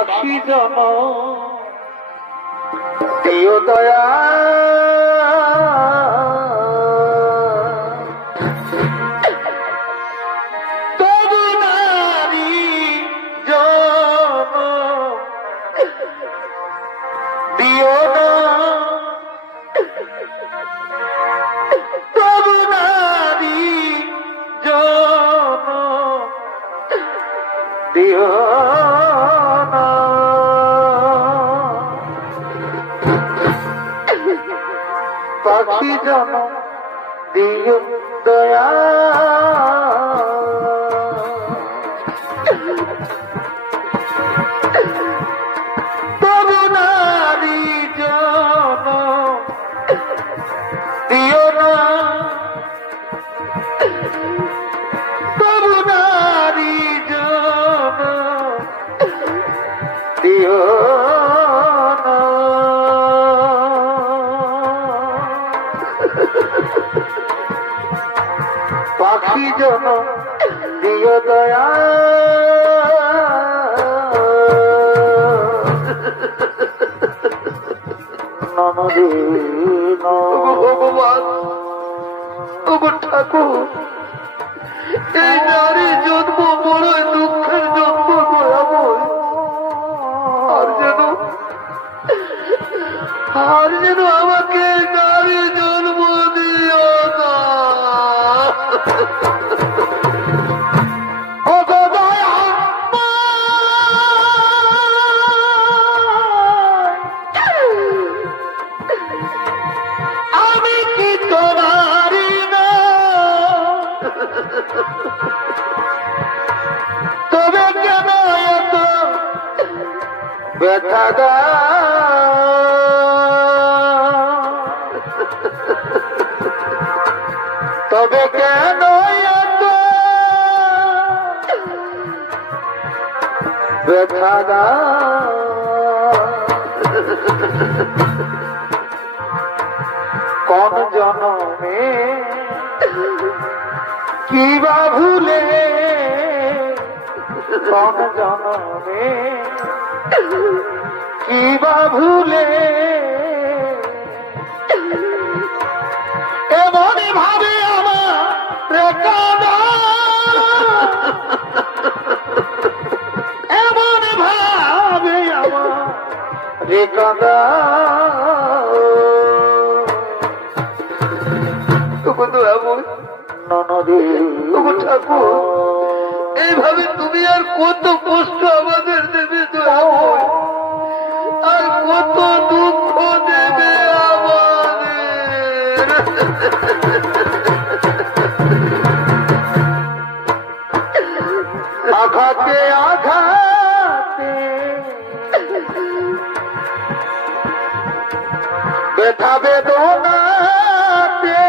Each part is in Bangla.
পাখি জন দিও দয়া তবু নারী জন দিও না তবু নারী জন দিও না পাখি জন দিও দয়া তবু নারী জন দিও না তবু নারী জন দিও না পাখি জন দিও দয়া ভগবান ঠাকুর এই নারী জন্ম বড় দুঃখের জন্ম দয়াময় আর যেন আমাকে নারী জন্ম দিও না আমি কি তোমারি না তবে কেন এত ব্যথা দা তবে কেন এত ব্যথা দা কোন জনমে কি বা ভুলে কোন জনমে কি বা ভুলে এমনই ভাবে আমার রেখাদা এমনই ভাবে আমার রেখাদা ঠাকুর এইভাবে তুমি আর কত কষ্ট আমাদের দেবে আর কত দুঃখ দেবে আমাদের আঘাতে আঘাতে ব্যথা বেদনাতে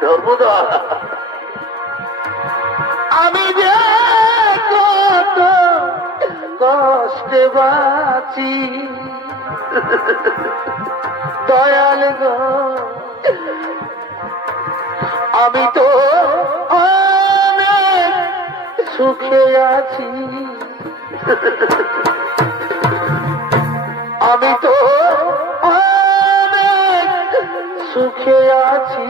ধর্মদা আমি যে কত কষ্টে বাঁচি দয়াল গো আমি তো অনেক সুখে আছি আমি তো অনেক সুখে আছি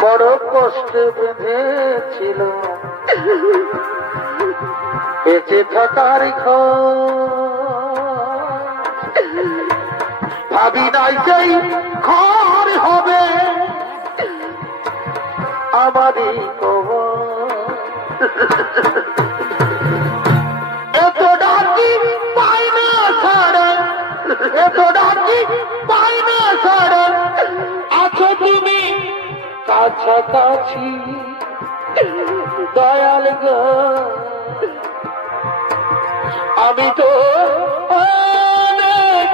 বড় কষ্টে বেঁধেছিল বেঁচে থাকার ভাবি নাই সেই ঘর হবে আমারই এত ডাকি পাই না ছাড়া এত ডাকি পাই না ছাড়া আছো তুমি কাছাকাছি দয়াল গো আমি তো অনেক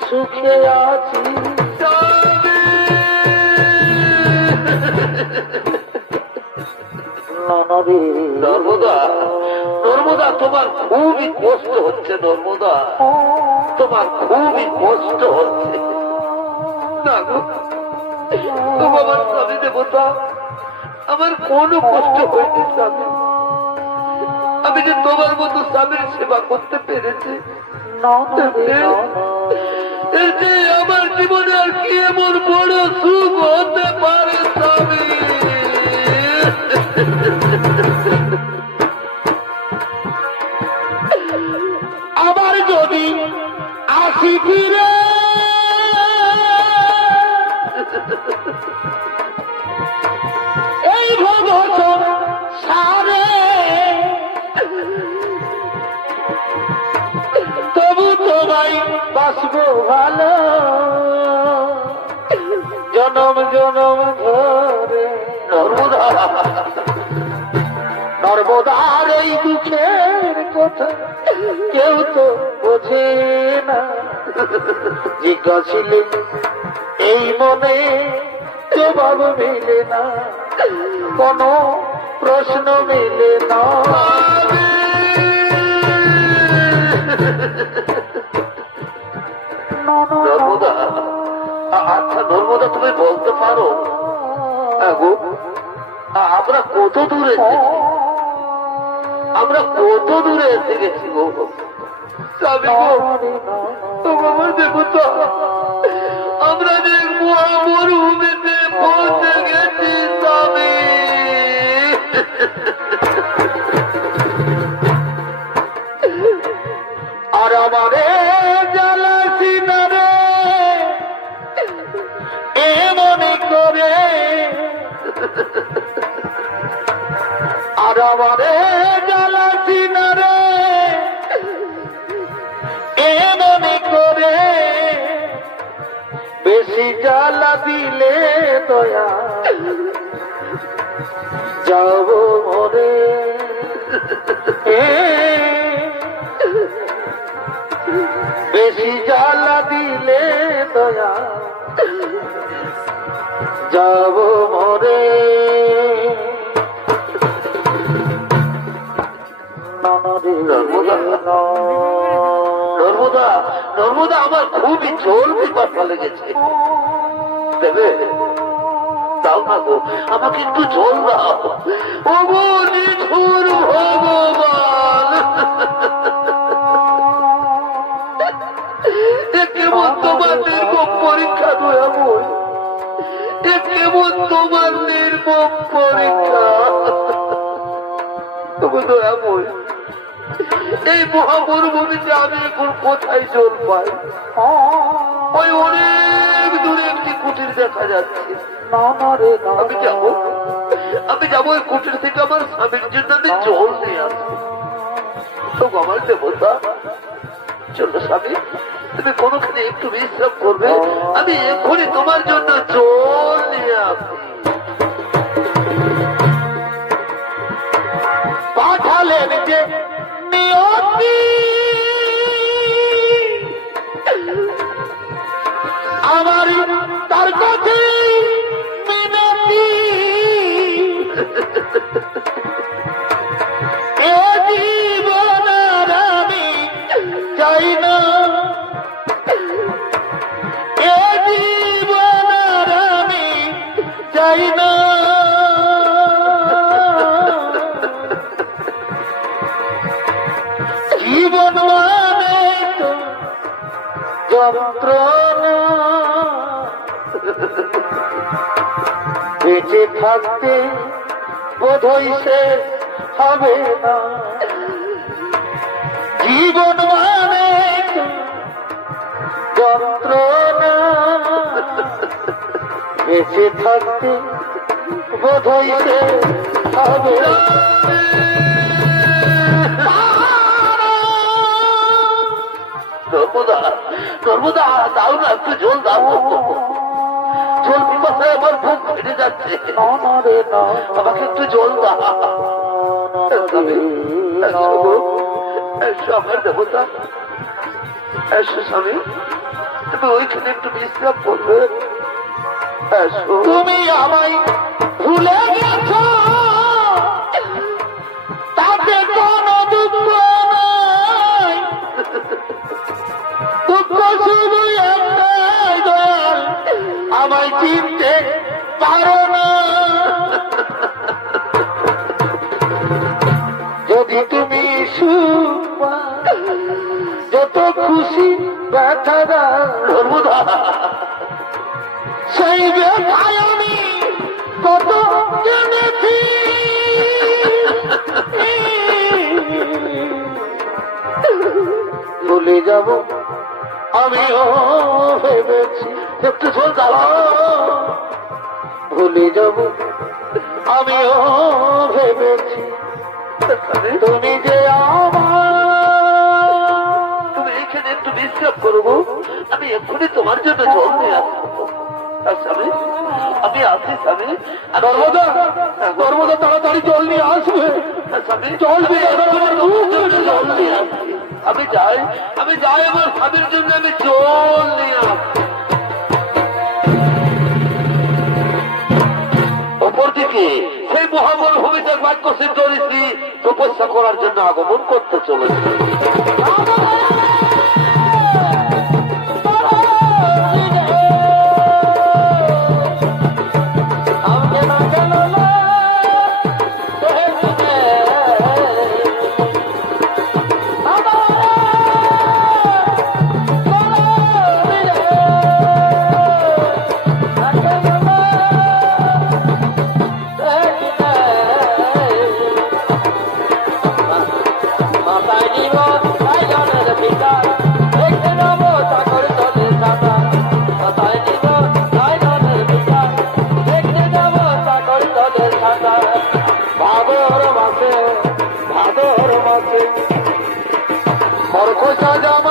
সুখে আছি নর্মদা নর্মদা তোমার খুবই কষ্ট হচ্ছে নর্মদা তোমার খুবই কষ্ট হচ্ছে আমার স্বামী দেবতা আমার কোনো কষ্ট হয়নি স্বামী আমি যে তোমার মতো স্বামীর সেবা করতে পেরেছি, এতে আমার জীবনে আর কি এমন বড় সুখ হতে পারে স্বামী? আবার যদি আসি ফিরে এই ভগবান সারে, তবু তোমায় বাসবো ভালো জনম জনম ধরে। নর্মদার এই দুঃখের কথা কেউ তো বোঝে না, জিজ্ঞাসিলে এই মনে জবাব মেলে না, কোনো প্রশ্ন মেলে না। নর্মদা, আচ্ছা নর্মদা, তুমি বলতে পারো আমরা কত দূরে এসে গেছি গো? আমার দেবতা, আমরা যে মরুভূমিতে পৌঁছে গেছি স্বামী। আর আমারে জ্বালাসি না রে এ মনে করে, আর আমারে জ্বালাসি না রে এ মনে করে, বেশি জ্বালা দিলে দয়া যাব মরে। বেশি জ্বালা দিলে দয়া যাব মরে। নর্মদা, নর্মদা, আমার খুবই জল পিপাসা লেগেছে, দেবে? দাও না গো, আমাকে একটু জল দাও। ও গো নিঠুর ভগবান, এ কেমন তোমার নির্মম পরীক্ষা দয়াময়, এ কেমন তোমার নির্মম পরীক্ষা দয়াময়। এই মহামরুভূমিতে আমি এখন কোথায় জল পাই? ওই অনেক দূরে একটি কুটির দেখা যাচ্ছে, আমি যাবো ওই কুটির থেকে আমার স্বামীর জন্য আমি জল নিয়ে আসবো। তো আমার দেবতা, চলো স্বামী, তুমি কোনোখানে একটু বিশ্রাম করবে, আমি এখনই তোমার জন্য জল নিয়ে আসি। পাঠালেন যে নিয়তি আমার তার কাছে মিনতি, এ জীবন আর আমি চাই না, এ জীবন আর আমি চাই না। জীবন মানে তো যন্ত্রণা, বেঁচে থাকতে বোধহয় শেষ হবে না। জীবন মানে তো যন্ত্রণা, বেঁচে থাকতে বোধহয় শেষ হবে না। নর্মদা, নর্মদা, দাও না একটু জল দাও, জল পিপাসায় আমার বুক ফেটে যাচ্ছে, আমাকে একটু জল দাও। আমার দেবতা, এসো স্বামী, তুমি ওইখানে একটু বিশ্রাম করবে। তুমি আমায় ভুলে গেছ, তাতে কোনো দুঃখ নাই, দুঃখ শুধু একটাই দয়াল, আমায় চিনতে পারো না। যদি তুমি সুখ পাই। যত খুশি ব্যথা দাও সর্বদা সেই ব্যথায় আমি কত জেনেছি। ভুলে যাব আমিও ভেবেছি, একটু জল দাও ভুলে যাব আমিও ভেবেছি স্বামী, তুমি যে আমার। তুমি এখানে একটু বিশ্রাম করবো, আমি এক্ষুনি তোমার জন্য জল নিয়ে আসবো। আর স্বামী, আমি আছি স্বামী। নর্মদা, নর্মদা তাড়াতাড়ি জল নিয়ে আসবে। স্বামী, জল আমি দিয়ে এক্ষুনি তোমার জন্য জল নিয়ে আসছি। আমি যাই আমার স্বামীর জন্য আমি জল নিয়ে আসছি। অপরদিকে সেই মহামরুভূমিতে বাক্য সিদ্ধ ঋষি তপস্যা করার জন্য আগমন করতে চলেছে। ভাদর মাসে খরখোশা জামা